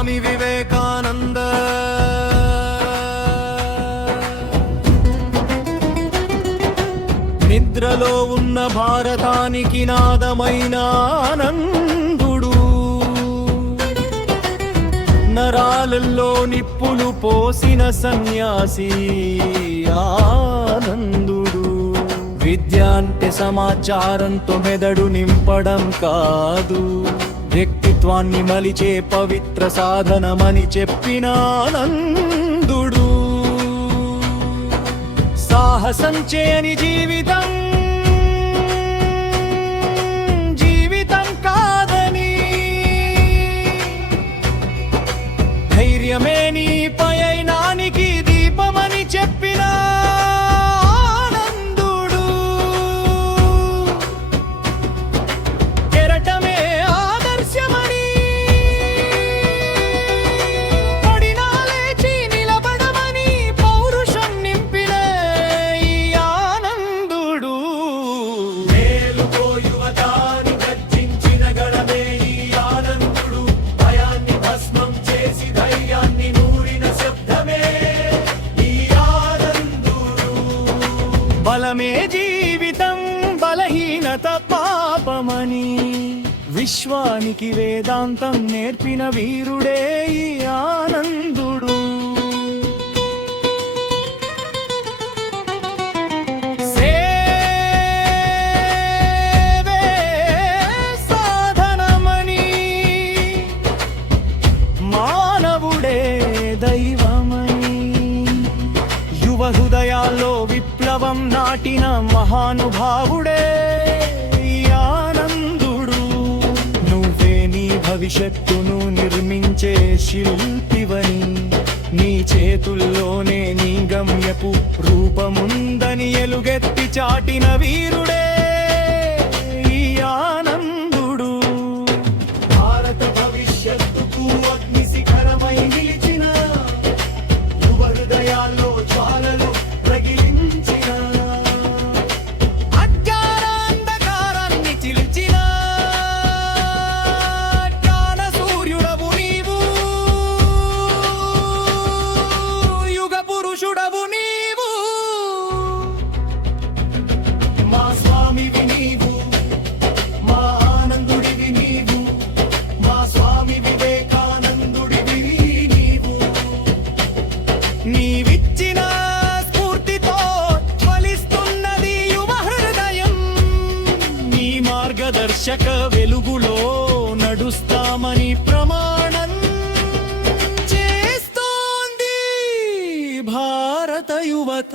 స్వామి వివేకానంద నిద్రలో ఉన్న భారతానికి నాదమైన ఆనందుడు, నరాలలో నిప్పులు పోసిన సన్యాసి ఆనందుడు. విద్య అంటే సమాచారంతో మెదడు నింపడం కాదు, వ్యక్తిత్వాన్ని మలిచే పవిత్ర సాధనమని చెప్పిన ఆనందుడు. సాహసం చేయని జీవితం జీవితం కాదని, ధైర్యమే నీ పయనానికి దీపమని చెప్పిన ఆనందుడు. కెరటమే ఆదర్శమని, పడినా లేచి నిలబడమని పౌరుషం నింపిన ఈ ఆనందుడు. మేలుకో యువతాని గర్జించిన గడమే ఈ ఆనందుడు, భయాన్ని భస్మం చేసి ధైర్యాన్ని నూరిన శబ్దమే ఈ ఆనందుడు. బలమే జీవితం, బలహీనత పాపమని విశ్వానికి వేదాంతం నేర్పిన వీరుడే ఈ ఆనందుడు. సేవే సాధనమని, మానవుడే దైవమని, యువ హృదయాల్లో విప్లవం నాటిన మహానుభావుడే ఈ ఆనందుడు. నువ్వే నీ భవిష్యత్తును నిర్మించే శిల్పివని, నీ చేతుల్లోనే నీ గమ్యపు రూపముందని ఎలుగెత్తి చాటిన వీరుడే ఈ ఆనందుడు. భారత భవిష్యత్తుకు అగ్ని శిఖరమై నిలిచిన, యువ హృదయాల్లో జ్వాలలు రగిలించిన, అజ్ఞాన అంధకారాన్ని చిలిచిన జ్ఞాన సూర్యుడవు నీవు, యుగ పురుషుడవు నీవు. మా స్వామివి నీవు, మా ఆనందుడివి నీవు, మా స్వామి వివేకానందుడివి నీవు. నీవిచ్చిన స్ఫూర్తితో ఫలిస్తున్నది యువ హృదయం, నీ మార్గదర్శక వెలుగులో నడుస్తామని ప్రమాణం చేస్తోంది భారత యువత.